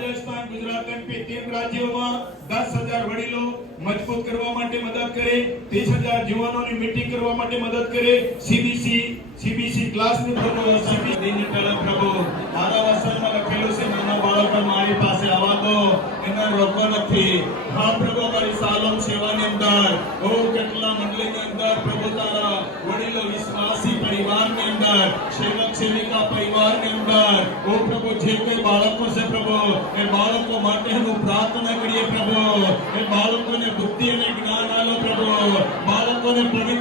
રાજસ્થાન, ગુજરાત એમ તેમ રાજ્યોમાં દસ હજાર વડીલો મજબૂત કરવા માટે મદદ કરે, ત્રીસ હજાર યુવાનોની મીટિંગ કરવા માટે મદદ કરે સીબીસી સીબીસી ક્લાસની પ્રભુ સીબીસી કલમ પ્રભુ. મારા વાસણમાં લખેલું છે, નાના બાળકો મારી પાસે આવા તો એના રોકવા નથી. હા પ્રભુ અમારી સાલમ સેવાની અંદર ઓ કેટલા મંડળીની અંદર પ્રભુતા અંદર સેવક સેવિકા પરિવારની અંદર. ઓ પ્રભુ, જે કોઈ બાળકો છે પ્રભુ, એ બાળકો માટે હું પ્રાર્થના કરીએ પ્રભુ. એ બાળકોને બુદ્ધિ અને જ્ઞાન આલો પ્રભુ. બાળકોને પવિત્ર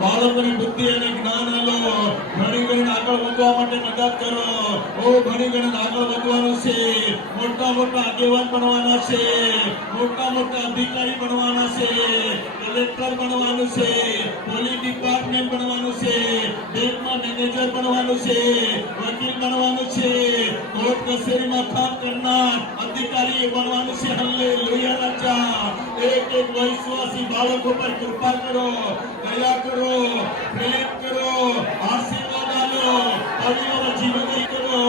બાળકોને બુદ્ધિ અને જ્ઞાન આલો ઘણી ઘણી આગળ વધવા માટે મદદ કરો. ઓ, ઘણી ઘણી આગળ વધવાનું છે. મોટા મોટા આગેવાન બનવાના છે. મોટા મોટા અધિકારી બનવાના છે. કલેક્ટર બનવાનું છે. પોલીસ ડિપાર્ટમેન્ટ બનવાનું છે. મેનેજર બનવાનું છે. વકીલ બનવાનું છે. કોર્ટ કચેરીમાં કામ કરનાર અધિકારી બનવાનું છે. હલ્લેલુયા રાજા એક એક વૈશ્વાસી બાળકો પર કૃપા કરો, દયા કરો, પ્રેમ કરો, આશીર્વાદ આલો પરિવાર જીવન કરો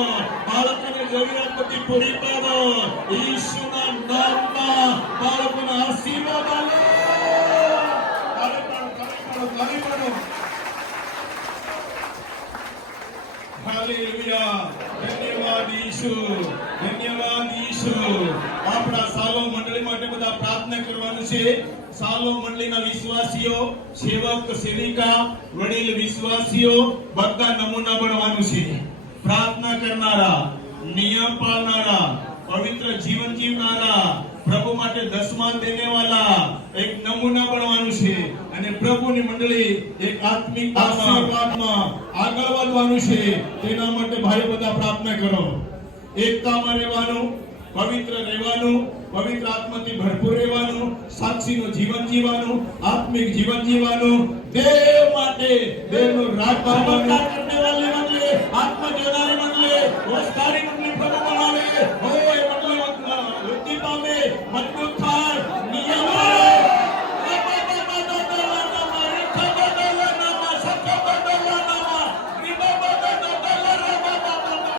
બાળકોને જરૂરિયાત બધી પૂરી પાડો. ઈશ્વરના પ્રાર્થના કરનારા, નિયમ પાળનારા, પવિત્ર જીવન જીવનારા, પ્રભુ માટે દસમાન દેને વાલા એક નમૂના બનવાનું છે. અને પ્રભુની મંડળી એક આત્મિક આશીર્વાદમાં આગળ વધવાનું છે. તેના માટે ભાઈ બધા પ્રાર્થના કરો. એકતામાં રહેવાનું, પવિત્ર રહેવાનું, પવિત્ર આત્માથી ભરપૂર રહેવાનું, સાક્ષીનું જીવન જીવવાનું, આત્મિક જીવન જીવાનું દેવ માટે, દેવનો રાજ પામવાનો કરને વાલે મંડલે આત્મા જોનાર મંડલે રોજગારી મંડલે પ્રભુ બનાવે હોય મંડલે વૃદ્ધિ પામે, મજબૂત થાય